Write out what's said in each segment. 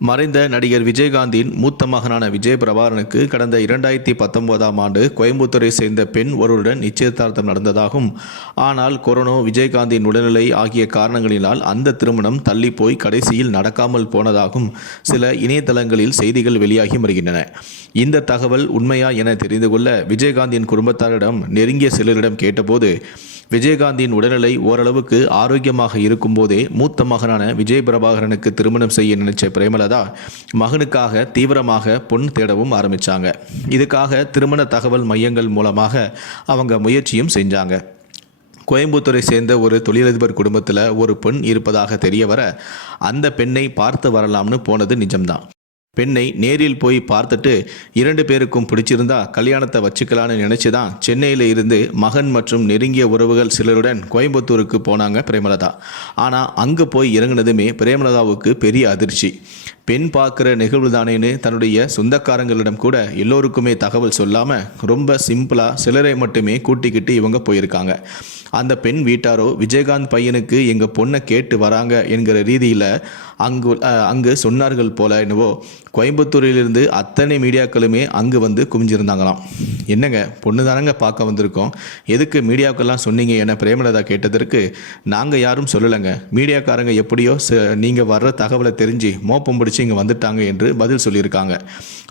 மறைந்த நடிகர் விஜயகாந்தின் மூத்த மகனான விஜய் பிரபாகரனுக்கு கடந்த 2019ஆம் ஆண்டு கோயம்புத்தூரை சேர்ந்த பெண் ஒருவருடன் நிச்சயதார்த்தம் நடந்ததாகும். ஆனால் கொரோனா, விஜயகாந்தின் உடல்நிலை ஆகிய காரணங்களினால் அந்த திருமணம் தள்ளி போய் கடைசியில் நடக்காமல் போனதாகும் சில இணையதளங்களில் செய்திகள் வெளியாகி வருகின்றன. இந்த தகவல் உண்மையா என தெரிந்து கொள்ள விஜயகாந்தின் குடும்பத்தாரிடம் நெருங்கிய சிலரிடம் கேட்டபோது, விஜயகாந்தின் உடல்நிலை ஓரளவுக்கு ஆரோக்கியமாக இருக்கும்போதே மூத்த மகனான விஜய் பிரபாகரனுக்கு திருமணம் செய்ய நினைச்ச பிரேமலதா மகனுக்காக தீவிரமாக பொன் தேடவும் ஆரம்பிச்சாங்க. இதுக்காக திருமண தகவல் மையங்கள் மூலமாக அவங்க முயற்சியும் செஞ்சாங்க. கோயம்புத்தூரை சேர்ந்த ஒரு தொழிலதிபர் குடும்பத்தில் ஒரு பெண் இருப்பதாக தெரிய வர அந்த பெண்ணை பார்த்து வரலாம்னு போனது நிஜம்தான். பெண்ணை நேரில் போய் பார்த்துட்டு 2 பேருக்கும் பிடிச்சிருந்தா கல்யாணத்தை வச்சுக்கலான்னு நினைச்சு தான் சென்னையில் இருந்து மகன் மற்றும் நெருங்கிய உறவுகள் சிலருடன் கோயம்புத்தூருக்கு போனாங்க பிரேமலதா. ஆனால் அங்கே போய் இறங்கினதுமே பிரேமலதாவுக்கு பெரிய அதிர்ச்சி. பெண் பார்க்குற நிகழ்வு தானேன்னு தன்னுடைய சொந்தக்காரங்களிடம் கூட எல்லோருக்குமே தகவல் சொல்லாமல் ரொம்ப சிம்பிளாக சிலரை மட்டுமே கூட்டிக்கிட்டு இவங்க போயிருக்காங்க. அந்த பெண் வீட்டாரோ விஜயகாந்த் பையனுக்கு எங்கள் பொண்ணை கேட்டு வராங்க என்கிற ரீதியில் அங்கு சொன்னார்கள் போல. என்னவோ கோயம்புத்தூரிலிருந்து அத்தனை மீடியாக்களுமே அங்கு வந்து குவிஞ்சிருந்தாங்களாம். என்னங்க, பொண்ணு தானங்க பார்க்க வந்திருக்கோம், எதுக்கு மீடியாக்கெல்லாம் சொன்னீங்க என பிரேமலதா கேட்டதற்கு, நாங்கள் யாரும் சொல்லலைங்க, மீடியாக்காரங்க எப்படியோ நீங்கள் வர்ற தகவலை தெரிஞ்சு மோப்பம் பிடிச்சி இங்கே வந்துட்டாங்க என்று பதில் சொல்லியிருக்காங்க.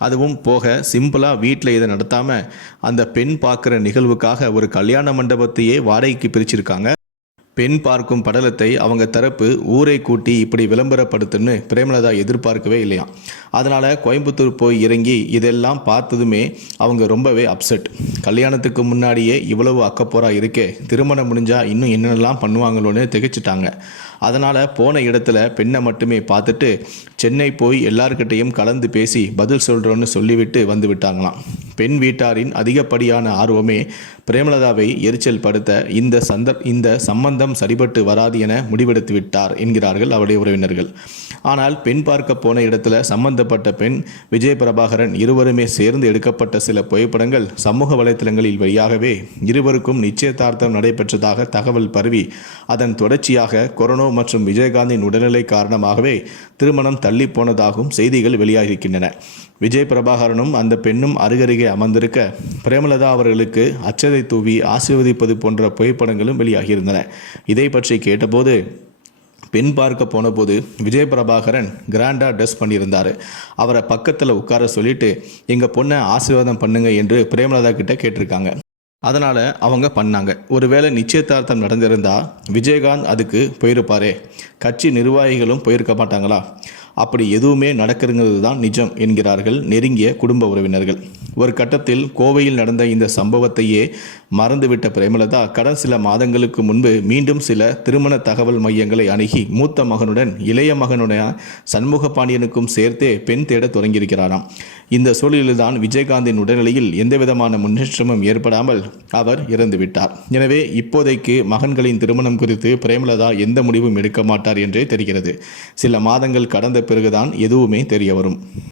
அதுவும் போக சிம்பிளாக வீட்டில் இதை நடத்தாமல் அந்த பெண் பார்க்குற நிகழ்வுக்காக ஒரு கல்யாண மண்டபத்தையே வாடகைக்கு பிரிச்சிருக்காங்க. பெண் பார்க்கும் படலத்தை அவங்க தரப்பு ஊரை கூட்டி இப்படி விளம்பரப்படுத்துன்னு பிரேமலதா எதிர்பார்க்கவே இல்லையா. அதனால் கோயம்புத்தூர் போய் இறங்கி இதெல்லாம் பார்த்ததுமே அவங்க ரொம்பவே அப்செட். கல்யாணத்துக்கு முன்னாடியே இவ்வளவு அக்கப்போராக இருக்கே, திருமணம் முடிஞ்சால் இன்னும் என்னென்னலாம் பண்ணுவாங்களோன்னு திகைச்சிட்டாங்க. அதனால் போன இடத்துல பெண்ணை மட்டுமே பார்த்துட்டு சென்னை போய் எல்லார்கிட்டையும் கலந்து பேசி பதில் சொல்கிறோன்னு சொல்லிவிட்டு வந்து விட்டாங்களாம். பெண் வீட்டாரின் அதிகப்படியான ஆர்வமே பிரேமலதாவை எரிச்சல் படுத்த இந்த சம்பந்தம் சரிபட்டு வராது என முடிவெடுத்து விட்டார் என்கிறார்கள் அவருடைய உறவினர்கள். ஆனால் பெண் பார்க்க போன இடத்துல சம்பந்தப்பட்ட பெண், விஜய் பிரபாகரன் இருவருமே சேர்ந்து எடுக்கப்பட்ட சில புகைப்படங்கள் சமூக வலைத்தளங்களில் வழியாகவே இருவருக்கும் நிச்சயதார்த்தம் நடைபெற்றதாக தகவல் பரவி அதன் தொடர்ச்சியாக கொரோனா மற்றும் விஜயகாந்தின் உடல்நிலை காரணமாகவே திருமணம் தள்ளி போனதாகவும் செய்திகள் வெளியாகியிருக்கின்றன. விஜய் பிரபாகரனும் அந்த பெண்ணும் அருகருகே அமர்ந்திருக்க பிரேமலதா அவர்களுக்கு அச்சதை தூவி ஆசீர்வதிப்பது போன்ற புகைப்படங்களும் வெளியாகியிருந்தன. இதை பற்றி கேட்டபோது, பெண் பார்க்க போனபோது விஜய் பிரபாகரன் கிராண்டாக ட்ரெஸ் பண்ணியிருந்தார். அவரை பக்கத்தில் உட்கார சொல்லிட்டு எங்கள் பொண்ணை ஆசீர்வாதம் பண்ணுங்க என்று பிரேமலதா கிட்ட கேட்டிருக்காங்க. அதனால் அவங்க பண்ணாங்க. ஒருவேளை நிச்சயதார்த்தம் நடந்திருந்தா விஜயகாந்த் அதுக்கு போயிருப்பாரே, கட்சி நிர்வாகிகளும் போயிருக்க மாட்டாங்களா? அப்படி எதுவுமே நடக்கிறங்கிறது தான் நிஜம் என்கிறார்கள் நெருங்கிய குடும்ப உறவினர்கள். ஒரு கட்டத்தில் கோவையில் நடந்த இந்த சம்பவத்தையே மறந்துவிட்ட பிரேமலதா கடந்த சில மாதங்களுக்கு முன்பு மீண்டும் சில திருமண தகவல் மையங்களை அணுகி மூத்த மகனுடன் இளைய மகனுடைய சண்முக பாண்டியனுக்கும் சேர்த்தே பெண் தேட தொடங்கியிருக்கிறாராம். இந்த சூழலில்தான் விஜயகாந்தின் உடல்நிலையில் எந்தவிதமான முன்னேற்றமும் ஏற்படாமல் அவர் இறந்துவிட்டார். எனவே இப்போதைக்கு மகன்களின் திருமணம் குறித்து பிரேமலதா எந்த முடிவும் எடுக்க மாட்டார் என்றே தெரிகிறது. சில மாதங்கள் கடந்த பிறகுதான் எதுவுமே தெரிய வரும்.